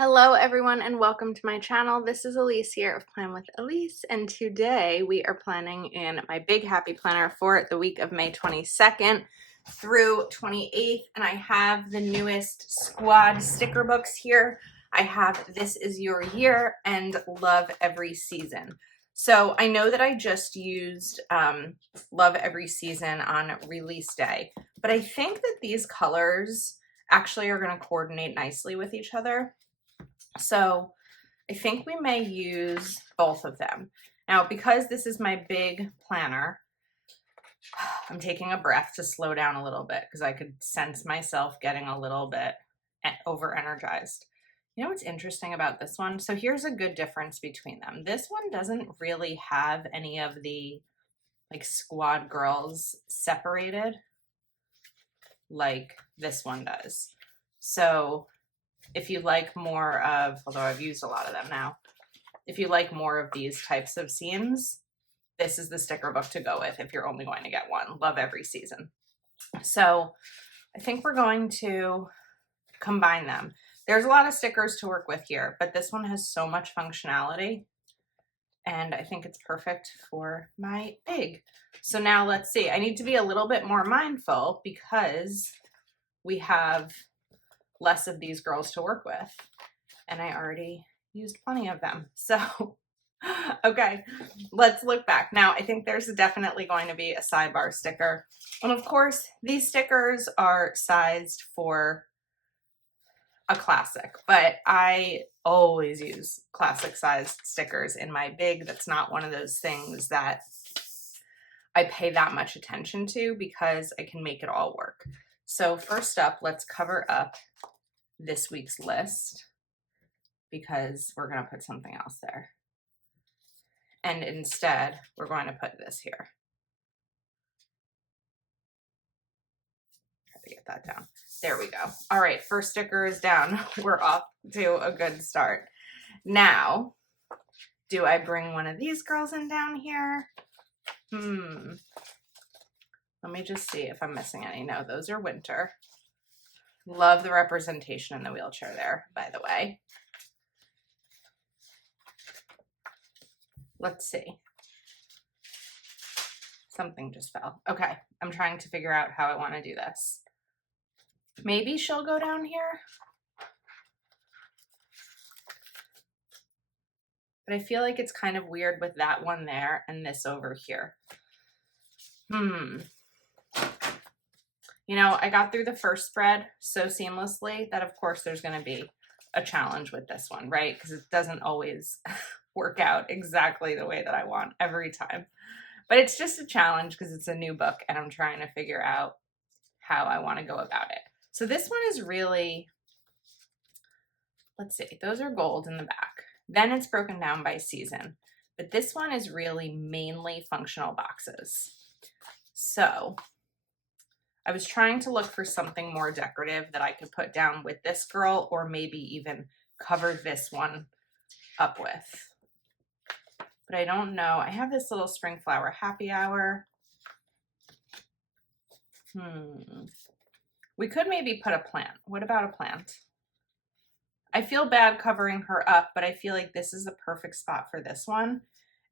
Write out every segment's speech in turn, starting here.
Hello everyone and welcome to my channel. This is Elise here of Plan with Elise, and today we are planning in my Big Happy Planner for the week of May 22nd through 28th, and I have the newest squad sticker books here. I have This Is Your Year and Love Every Season. So I know that I just used Love Every Season on release day, but I think that these colors actually are going to coordinate nicely with each other. So I think we may use both of them. Now, because this is my big planner, I'm taking a breath to slow down a little bit because I could sense myself getting a little bit over energized. You know what's interesting about this one? So here's a good difference between them. This one doesn't really have any of the like squad girls separated like this one does. So if you like more of, although I've used a lot of them now, if you like more of these types of scenes, this is the sticker book to go with if you're only going to get one. Love Every Season. So I think we're going to combine them. There's a lot of stickers to work with here, but this one has so much functionality, and I think it's perfect for my big. So now let's see. I need to be a little bit more mindful because we have less of these girls to work with, and I already used plenty of them. So, okay, let's look back. Now, I think there's definitely going to be a sidebar sticker. And of course, these stickers are sized for a classic, but I always use classic sized stickers in my big. That's not one of those things that I pay that much attention to because I can make it all work. So first up, let's cover up this week's list because we're going to put something else there. And instead, we're going to put this here. Try to get that down. There we go. All right, first sticker is down. We're off to a good start. Now, do I bring one of these girls in down here? Let me just see if I'm missing any. No, those are winter. Love the representation in the wheelchair there, by the way. Let's see. Something just fell. Okay, I'm trying to figure out how I want to do this. Maybe she'll go down here. But I feel like it's kind of weird with that one there and this over here. You know, I got through the first spread so seamlessly that of course there's going to be a challenge with this one, right? Because it doesn't always work out exactly the way that I want every time. But it's just a challenge because it's a new book and I'm trying to figure out how I want to go about it. So this one is really, let's see, those are gold in the back. Then it's broken down by season. But this one is really mainly functional boxes. So I was trying to look for something more decorative that I could put down with this girl or maybe even cover this one up with. But I don't know. I have this little spring flower happy hour. We could maybe put a plant. What about a plant? I feel bad covering her up, but I feel like this is the perfect spot for this one.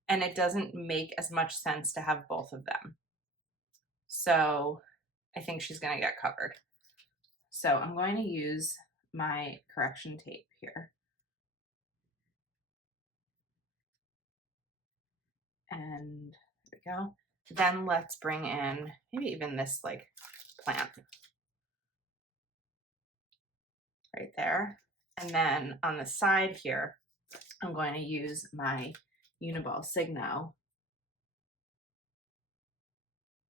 And it doesn't make as much sense to have both of them. So I think she's going to get covered. So I'm going to use my correction tape here. And there we go. Then let's bring in maybe even this like plant right there. And then on the side here, I'm going to use my Uniball Signo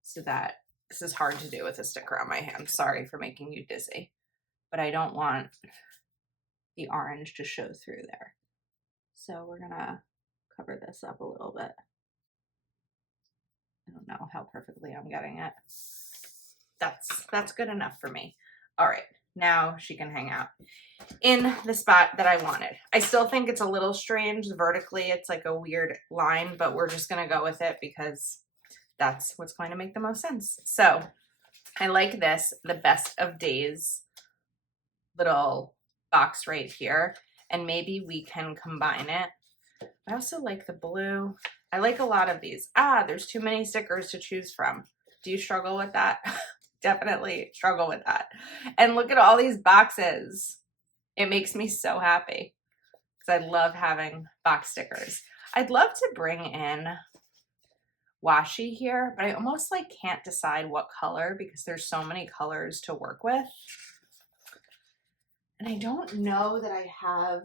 so that this is hard to do with a sticker on my hand. Sorry for making you dizzy, but I don't want the orange to show through there. So we're gonna cover this up a little bit. I don't know how perfectly I'm getting it. That's good enough for me. All right, now she can hang out in the spot that I wanted. I still think it's a little strange vertically. It's like a weird line, but we're just gonna go with it because that's what's going to make the most sense. So I like this, the Best of Days little box right here. and maybe we can combine it. I also like the blue. I like a lot of these. There's too many stickers to choose from. Do you struggle with that? Definitely struggle with that. And look at all these boxes. It makes me so happy because I love having box stickers. I'd love to bring in washi here, but I almost like can't decide what color because there's so many colors to work with. And I don't know that I have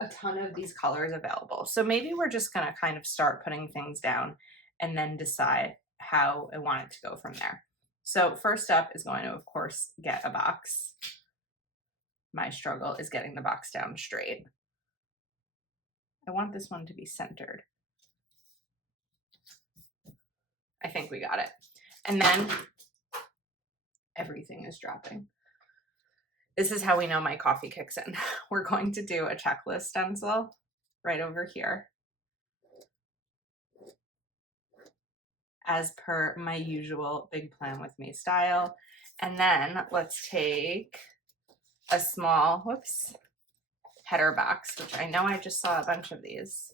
a ton of these colors available. So maybe we're just going to kind of start putting things down and then decide how I want it to go from there. So first up is going to, of course, get a box. My struggle is getting the box down straight. I want this one to be centered. I think we got it. And then everything is dropping. This is how we know my coffee kicks in. We're going to do a checklist stencil right over here, as per my usual Big Plan With Me style. And then let's take a small, header box, which I know I just saw a bunch of these.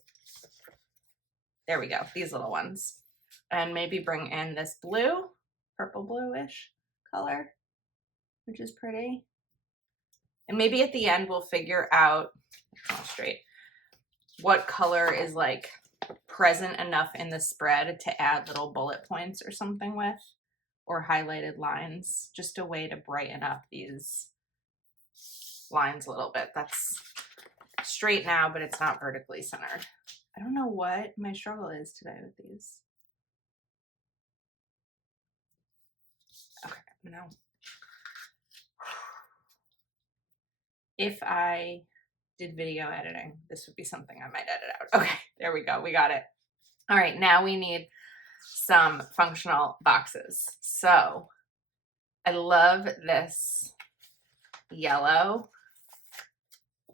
There we go, these little ones. And maybe bring in this blue, purple bluish color, which is pretty. And maybe at the end we'll figure out, straight, what color is like present enough in the spread to add little bullet points or something with, or highlighted lines, just a way to brighten up these lines a little bit. That's straight now, but it's not vertically centered. I don't know what my struggle is today with these. Okay, no. If I did video editing, this would be something I might edit out. Okay, there we go. We got it. All right, now we need some functional boxes. So I love this yellow,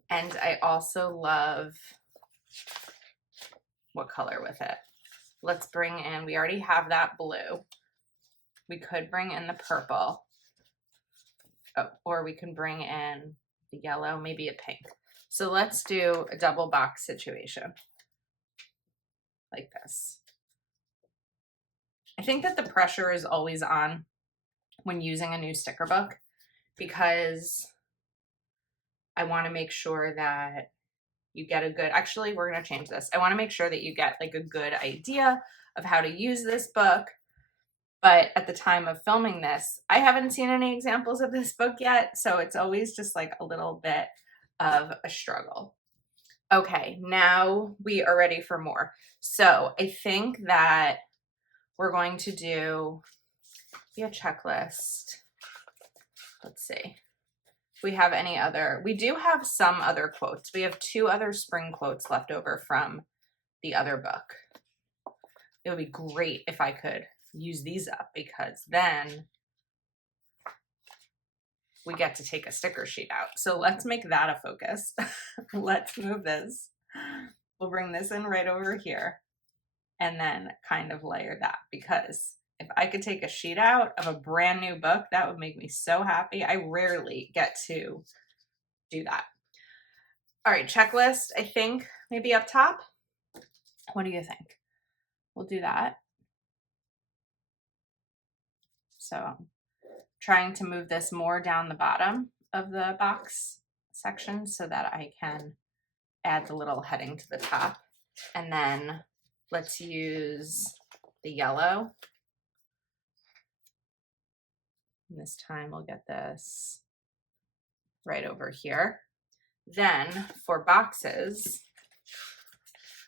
and I also love, what color with it? Let's bring in, we already have that blue. We could bring in the purple, or we can bring in the yellow, maybe a pink. So let's do a double box situation like this. I think that the pressure is always on when using a new sticker book, because I want to make sure that you get a good, actually we're going to change this. I want to make sure that you get like a good idea of how to use this book. But at the time of filming this, I haven't seen any examples of this book yet. So it's always just like a little bit of a struggle. Okay, now we are ready for more. So I think that we're going to do a checklist. Let's see if we have any other. We do have some other quotes. We have 2 other spring quotes left over from the other book. It would be great if I could use these up, because then we get to take a sticker sheet out. So let's make that a focus. Let's move this. We'll bring this in right over here and then kind of layer that, because if I could take a sheet out of a brand new book, that would make me so happy. I rarely get to do that. All right, checklist, I think maybe up top. What do you think? We'll do that. So trying to move this more down the bottom of the box section so that I can add the little heading to the top. And then let's use the yellow. And this time we'll get this right over here. Then for boxes,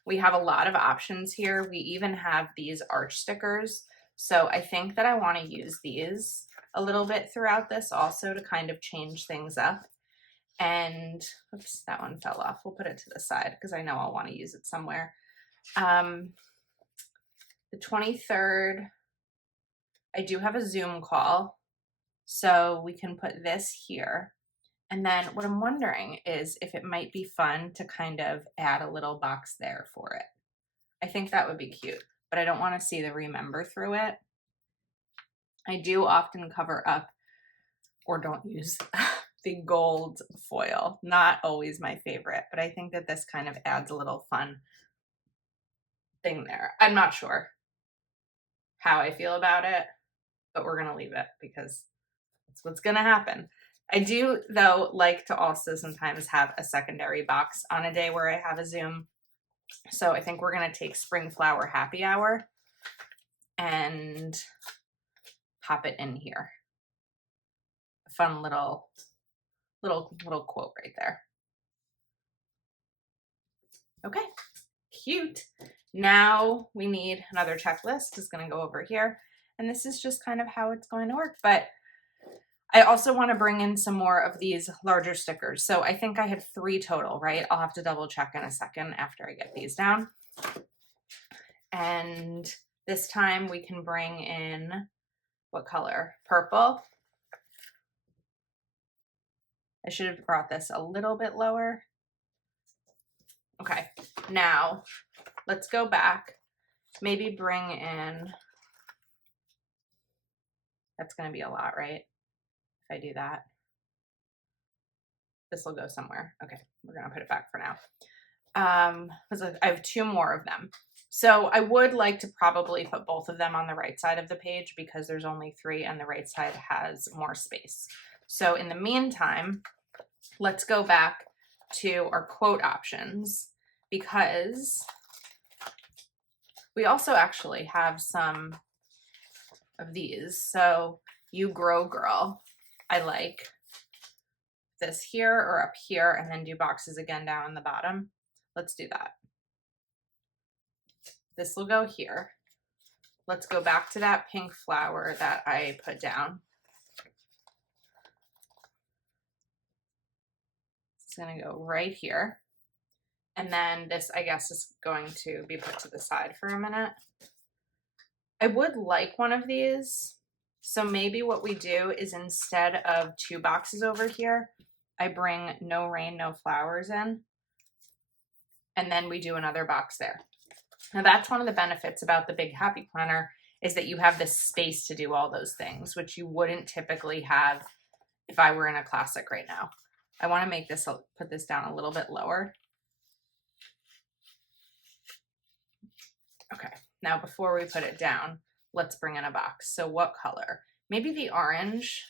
we have a lot of options here. We even have these arch stickers. So I think that I want to use these a little bit throughout this also to kind of change things up. And oops, that one fell off. We'll put it to the side because I know I'll want to use it somewhere. The 23rd, I do have a Zoom call, so we can put this here. And then what I'm wondering is if it might be fun to kind of add a little box there for it. I think that would be cute, but I don't want to see the remember through it. I do often cover up or don't use the gold foil. Not always my favorite, but I think that this kind of adds a little fun thing there. I'm not sure how I feel about it, but we're going to leave it because that's what's going to happen. I do, though, like to also sometimes have a secondary box on a day where I have a Zoom. So I think we're going to take Spring Flower Happy Hour and pop it in here. A fun little quote right there. Okay, cute. Now we need another checklist. It's going to go over here. And this is just kind of how it's going to work. But I also want to bring in some more of these larger stickers. So I think I had 3 total, right? I'll have to double check in a second after I get these down. And this time we can bring in, what color? Purple. I should have brought this a little bit lower. Okay, now let's go back. Maybe bring in, that's going to be a lot, right? If I do that, this will go somewhere. Okay, we're going to put it back for now. Because I have 2 more of them. So I would like to probably put both of them on the right side of the page because there's only 3 and the right side has more space. So in the meantime, let's go back to our quote options because we also actually have some of these. So You Grow Girl, I like this here or up here and then do boxes again down on the bottom. Let's do that. This will go here. Let's go back to that pink flower that I put down. It's going to go right here. And then this, I guess, is going to be put to the side for a minute. I would like one of these. So maybe what we do is instead of 2 boxes over here, I bring No Rain, No Flowers in. And then we do another box there. Now that's one of the benefits about the Big Happy Planner is that you have this space to do all those things, which you wouldn't typically have if I were in a classic right now. I want to make this, put this down a little bit lower. Okay, now before we put it down, let's bring in a box. So what color? Maybe the orange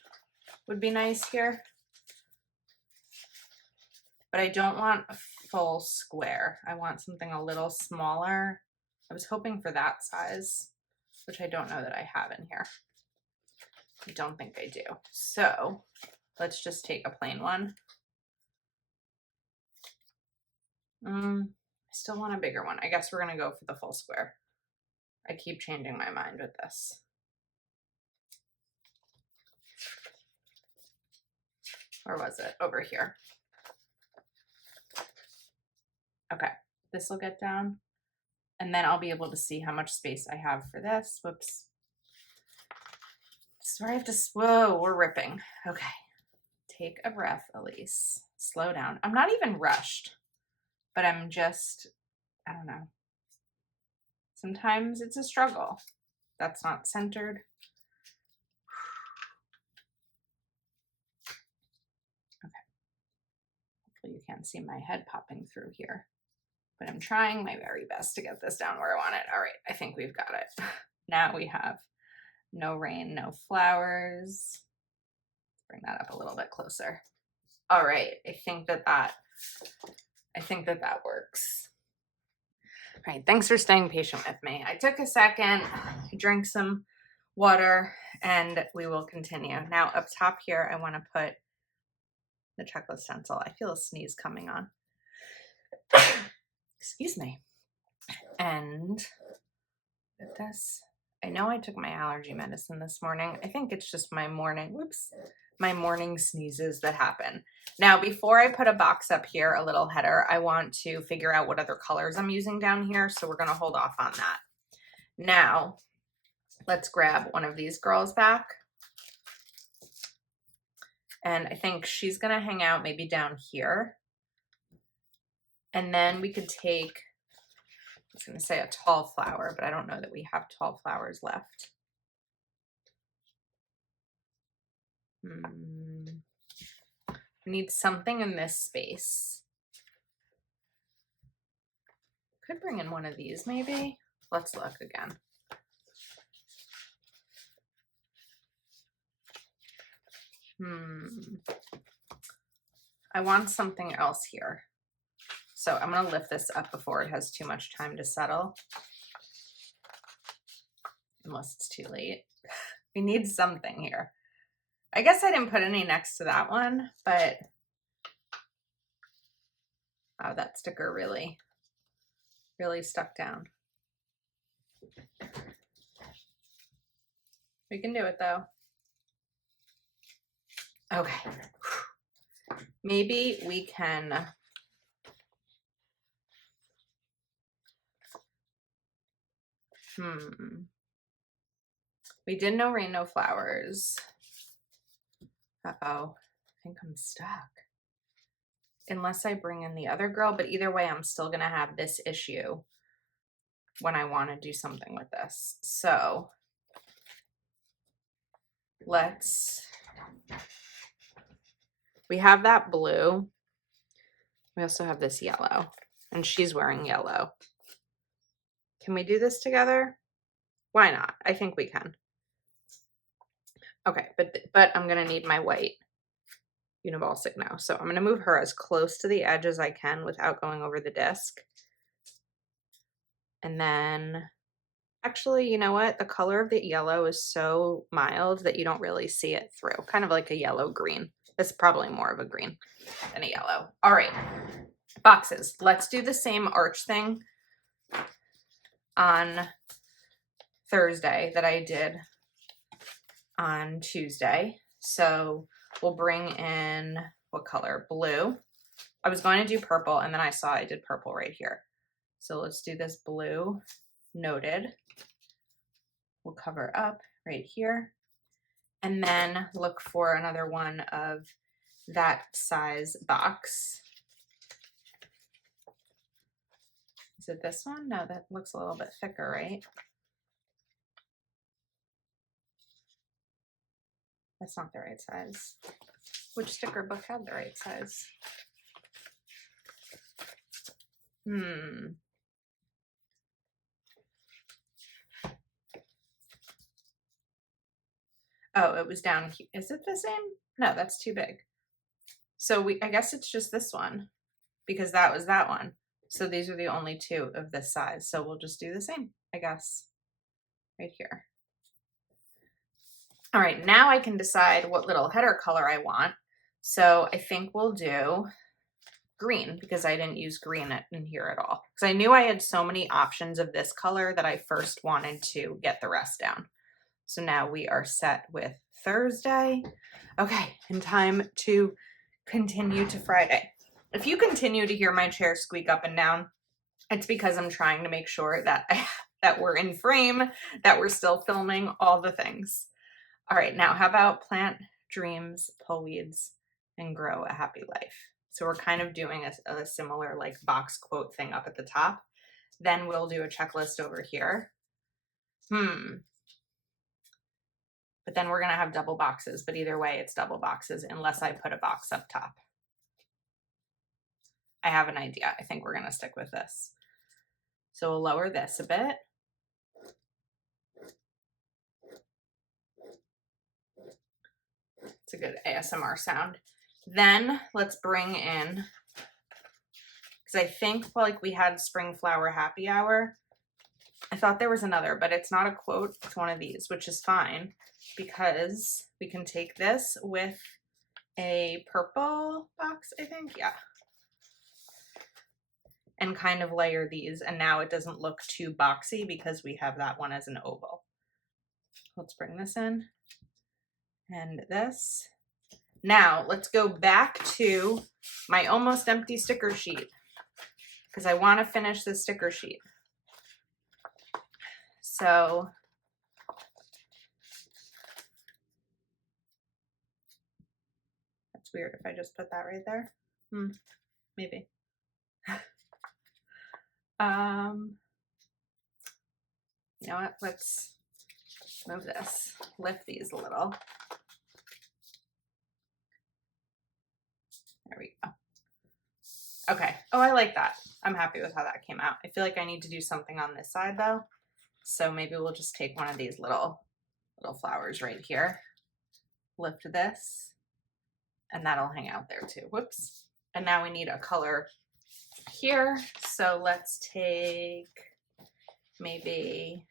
would be nice here. But I don't want a full square. I want something a little smaller. I was hoping for that size, which I don't know that I have in here. I don't think I do. So let's just take a plain one. I still want a bigger one. I guess we're going to go for the full square. I keep changing my mind with this. Or was it over here? Okay, this will get down. And then I'll be able to see how much space I have for this. Whoops. Sorry, I have to, whoa, we're ripping. Okay, take a breath, Elise. Slow down. I'm not even rushed, but I'm just, I don't know. Sometimes it's a struggle. That's not centered. Okay. Hopefully you can't see my head popping through here, but I'm trying my very best to get this down where I want it. All right, I think we've got it. Now we have No Rain, No Flowers. Bring that up a little bit closer. All right, I think that works. All right, thanks for staying patient with me. I took a second, drank some water, and we will continue. Now up top here, I want to put the checklist stencil. I feel a sneeze coming on. Excuse me. And with this, I know I took my allergy medicine this morning. I think it's just my morning, my morning sneezes that happen. Now, before I put a box up here, a little header, I want to figure out what other colors I'm using down here. So we're going to hold off on that. Now, let's grab one of these girls back. And I think she's going to hang out maybe down here. And then we could take, I was going to say a tall flower, but I don't know that we have tall flowers left. I need something in this space. Could bring in one of these maybe. Let's look again. I want something else here. So I'm going to lift this up before it has too much time to settle. Unless it's too late. We need something here. I guess I didn't put any next to that one, but oh, that sticker really stuck down. We can do it though. Okay. Maybe we can we did no rain, no flowers. Uh-oh. I think I'm stuck. Unless I bring in the other girl, but either way, I'm still gonna have this issue when I want to do something with this. So we have that blue. We also have this yellow, and she's wearing yellow. Can we do this together? Why not? I think we can. Okay, but I'm gonna need my white Uniball Signo. So I'm gonna move her as close to the edge as I can without going over the disc. And then, actually, you know what? The color of the yellow is so mild that you don't really see it through. Kind of like a yellow green. It's probably more of a green than a yellow. All right, boxes. Let's do the same arch thing on Thursday that I did on Tuesday. So we'll bring in, what color? Blue. I was going to do purple, and then I saw I did purple right here. So let's do this blue, noted. We'll cover up right here. And then look for another one of that size box. Is it this one? No, that looks a little bit thicker, right? That's not the right size. Which sticker book had the right size? Oh, it was down here. Is it the same? No, that's too big. So I guess it's just this one because that was that one. So these are the only two of this size. So we'll just do the same, I guess, right here. All right, now I can decide what little header color I want. So I think we'll do green because I didn't use green in here at all. Because I knew I had so many options of this color that I first wanted to get the rest down. So now we are set with Thursday. Okay, and time to continue to Friday. If you continue to hear my chair squeak up and down, it's because I'm trying to make sure that that we're in frame, that we're still filming, all the things. All right, now how about plant dreams, pull weeds, and grow a happy life? So we're kind of doing a similar like box quote thing up at the top. Then we'll do a checklist over here. But then we're gonna have double boxes, but either way it's double boxes unless I put a box up top. I have an idea. I think we're gonna stick with this. So we'll lower this a bit. It's a good ASMR sound. Then let's bring in, because I think like we had Spring Flower Happy Hour. I thought there was another, but it's not a quote. It's one of these, which is fine because we can take this with a purple box, I think. Yeah. And kind of layer these. And now it doesn't look too boxy because we have that one as an oval. Let's bring this in and this. Now let's go back to my almost empty sticker sheet because I want to finish the sticker sheet. So that's weird if I just put that right there. Maybe. You know what? Let's move this, lift these a little. There we go. Okay. Oh, I like that. I'm happy with how that came out. I feel like I need to do something on this side though. So maybe we'll just take one of these little flowers right here, lift this, and that'll hang out there too. Whoops. And now we need a color here. So let's take maybe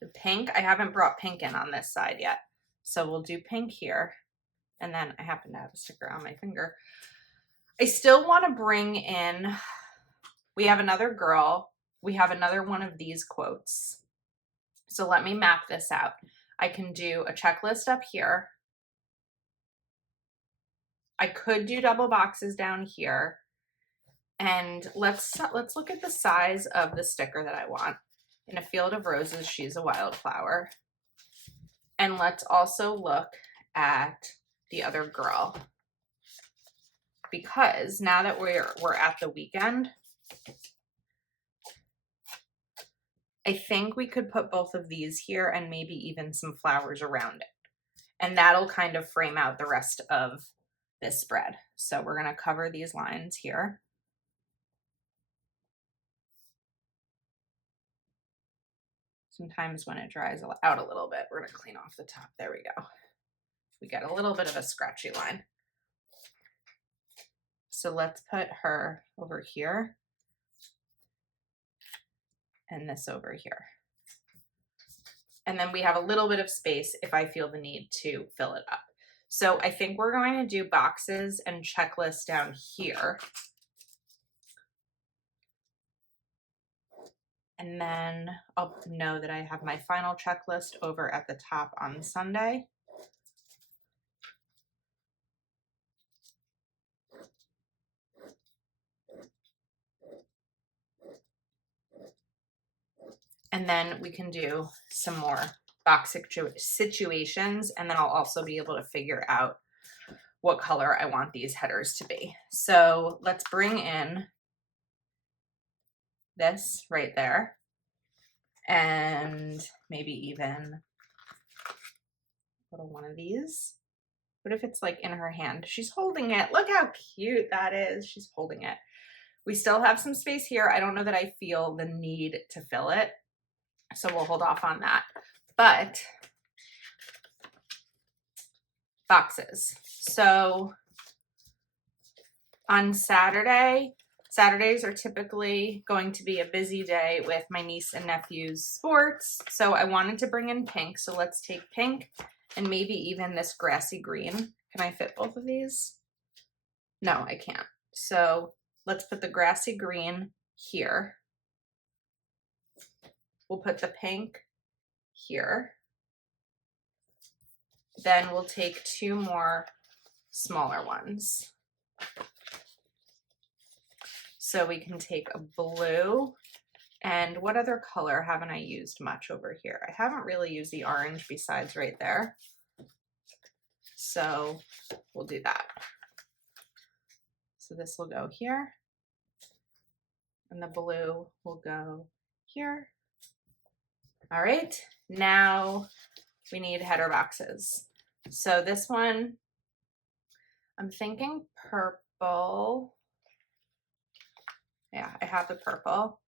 the pink. I haven't brought pink in on this side yet. So we'll do pink here. And then I happen to have a sticker on my finger. I still want to bring in, we have another girl. We have another one of these quotes. So let me map this out. I can do a checklist up here. I could do double boxes down here. And let's look at the size of the sticker that I want. In a field of roses, she's a wildflower. And let's also look at the other girl. Because now that we're at the weekend, I think we could put both of these here and maybe even some flowers around it. And that'll kind of frame out the rest of this spread. So we're going to cover these lines here. Sometimes when it dries out a little bit, we're going to clean off the top. There we go. We get a little bit of a scratchy line. So let's put her over here and this over here. And then we have a little bit of space if I feel the need to fill it up. So I think we're going to do boxes and checklists down here. And then I'll know that I have my final checklist over at the top on Sunday. And then we can do some more box situations, and then I'll also be able to figure out what color I want these headers to be. So let's bring in this right there, and maybe even a little one of these. What if it's like in her hand? She's holding it. Look how cute that is. She's holding it. We still have some space here. I don't know that I feel the need to fill it, so we'll hold off on that. But boxes. So on Saturdays are typically going to be a busy day with my niece and nephew's sports. So I wanted to bring in pink. So let's take pink and maybe even this grassy green. Can I fit both of these? No, I can't. So let's put the grassy green here. We'll put the pink here. Then we'll take two more smaller ones. So we can take a blue, and what other color haven't I used much over here? I haven't really used the orange besides right there. So we'll do that. So this will go here, and the blue will go here. All right, now we need header boxes. So this one, I'm thinking purple. Yeah, I have the purple.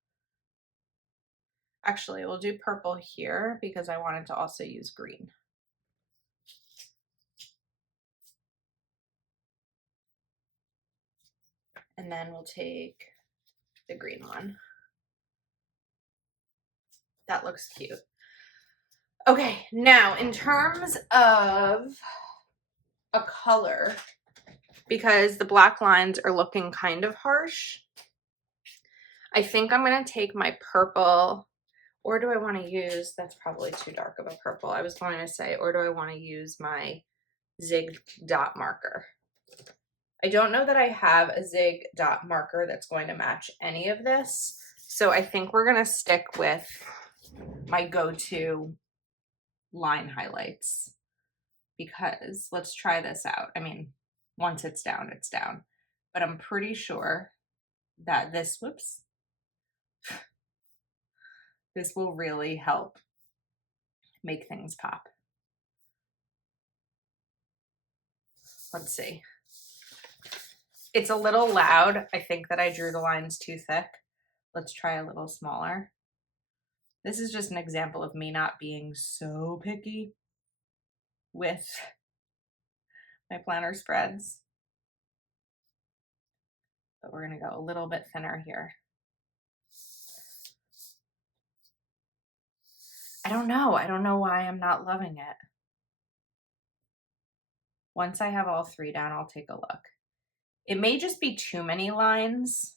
Actually, we'll do purple here because I wanted to also use green. And then we'll take the green one. That looks cute. Okay, now in terms of a color, because the black lines are looking kind of harsh, I think I'm going to take my purple, or do I want to use, that's probably too dark of a purple. I was going to say, or do I want to use my Zig dot marker? I don't know that I have a Zig dot marker that's going to match any of this. So I think we're going to stick with my go-to line highlights, because let's try this out. I mean, once it's down, it's down. But I'm pretty sure that this, whoops, this will really help make things pop. Let's see. It's a little loud. I think that I drew the lines too thick. Let's try a little smaller. This is just an example of me not being so picky with my planner spreads. But we're gonna go a little bit thinner here. I don't know. I don't know why I'm not loving it. Once I have all 3 down, I'll take a look. It may just be too many lines.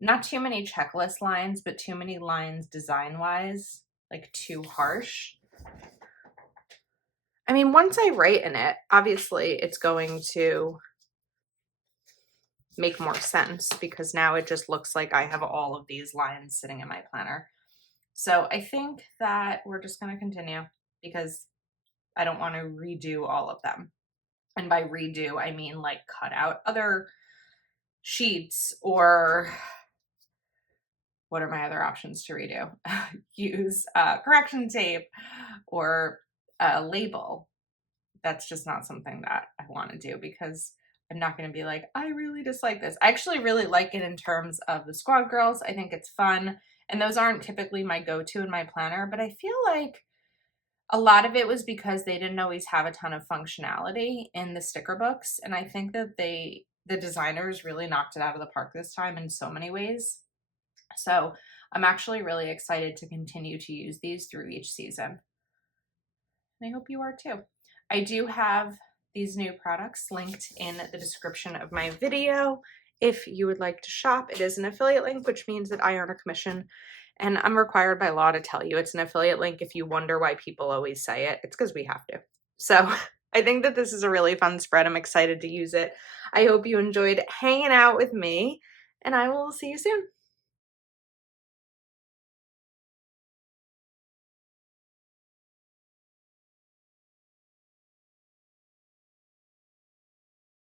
Not too many checklist lines, but too many lines design-wise, like too harsh. I mean, once I write in it, obviously it's going to make more sense because now it just looks like I have all of these lines sitting in my planner. So I think that we're just going to continue because I don't want to redo all of them. And by redo, I mean like cut out other sheets, or what are my other options to redo? Use correction tape or a label. That's just not something that I want to do because I'm not going to be like, I really dislike this. I actually really like it in terms of the Squad Girls. I think it's fun. And those aren't typically my go-to in my planner, but I feel like a lot of it was because they didn't always have a ton of functionality in the sticker books. And I think that the designers really knocked it out of the park this time in so many ways. So I'm actually really excited to continue to use these through each season. And I hope you are too. I do have these new products linked in the description of my video. If you would like to shop, it is an affiliate link, which means that I earn a commission. And I'm required by law to tell you it's an affiliate link. If you wonder why people always say it, it's because we have to. So I think that this is a really fun spread. I'm excited to use it. I hope you enjoyed hanging out with me, and I will see you soon.